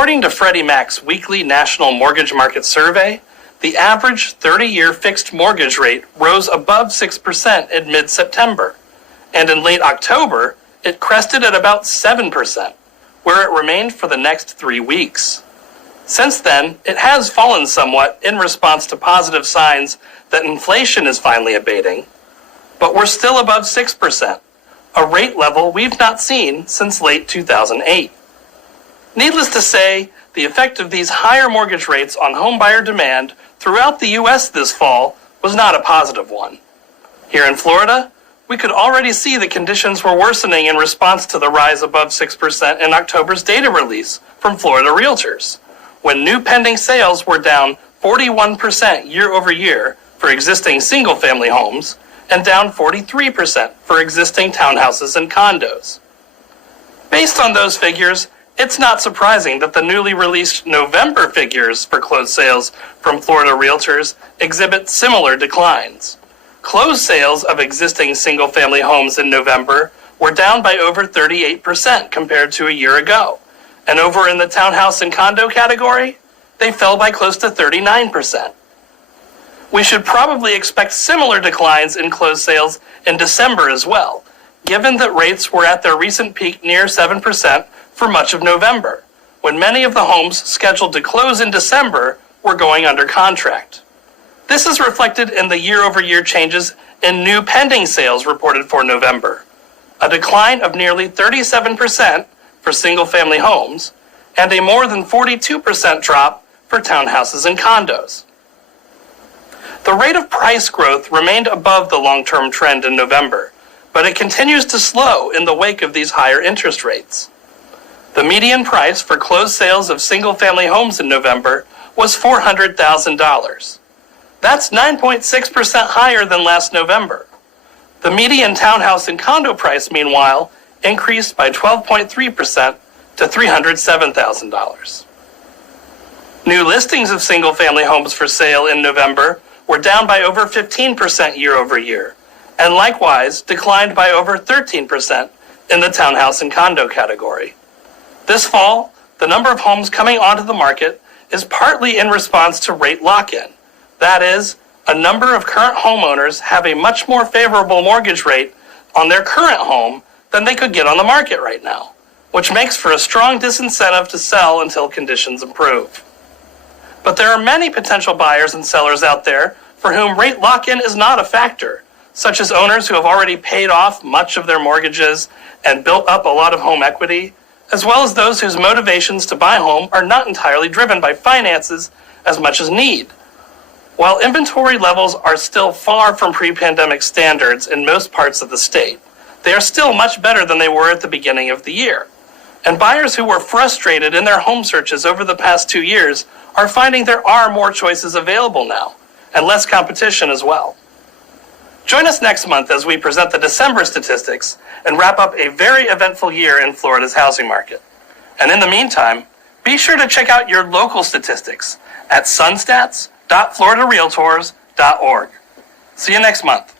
According to Freddie Mac's weekly National Mortgage Market Survey, the average 30-year fixed mortgage rate rose above 6% in mid-September, and in late October, it crested at about 7%, where it remained for the next 3 weeks. Since then, it has fallen somewhat in response to positive signs that inflation is finally abating, but we're still above 6%, a rate level we've not seen since late 2008. Needless to say, the effect of these higher mortgage rates on homebuyer demand throughout the U.S. this fall was not a positive one. Here in Florida, we could already see the conditions were worsening in response to the rise above 6% in October's data release from Florida Realtors, when new pending sales were down 41% year over year for existing single-family homes and down 43% for existing townhouses and condos. Based on those figures, it's not surprising that the newly released November figures for closed sales from Florida Realtors exhibit similar declines. Closed sales of existing single-family homes in November were down by over 38% compared to a year ago. And over in the townhouse and condo category, they fell by close to 39%. We should probably expect similar declines in closed sales in December as well, given that rates were at their recent peak near 7% for much of November, when many of the homes scheduled to close in December were going under contract. This is reflected in the year-over-year changes in new pending sales reported for November, a decline of nearly 37% for single-family homes, and a more than 42% drop for townhouses and condos. The rate of price growth remained above the long-term trend in November, but it continues to slow in the wake of these higher interest rates. The median price for closed sales of single-family homes in November was $400,000. That's 9.6% higher than last November. The median townhouse and condo price, meanwhile, increased by 12.3% to $307,000. New listings of single-family homes for sale in November were down by over 15% year over year, and likewise declined by over 13% in the townhouse and condo category. This fall, the number of homes coming onto the market is partly in response to rate lock-in. That is, a number of current homeowners have a much more favorable mortgage rate on their current home than they could get on the market right now, which makes for a strong disincentive to sell until conditions improve. But there are many potential buyers and sellers out there for whom rate lock-in is not a factor, such as owners who have already paid off much of their mortgages and built up a lot of home equity, as well as those whose motivations to buy a home are not entirely driven by finances as much as need. While inventory levels are still far from pre-pandemic standards in most parts of the state, they are still much better than they were at the beginning of the year. And buyers who were frustrated in their home searches over the past 2 years are finding there are more choices available now, and less competition as well. Join us next month as we present the December statistics and wrap up a very eventful year in Florida's housing market. And in the meantime, be sure to check out your local statistics at sunstats.floridarealtors.org. See you next month.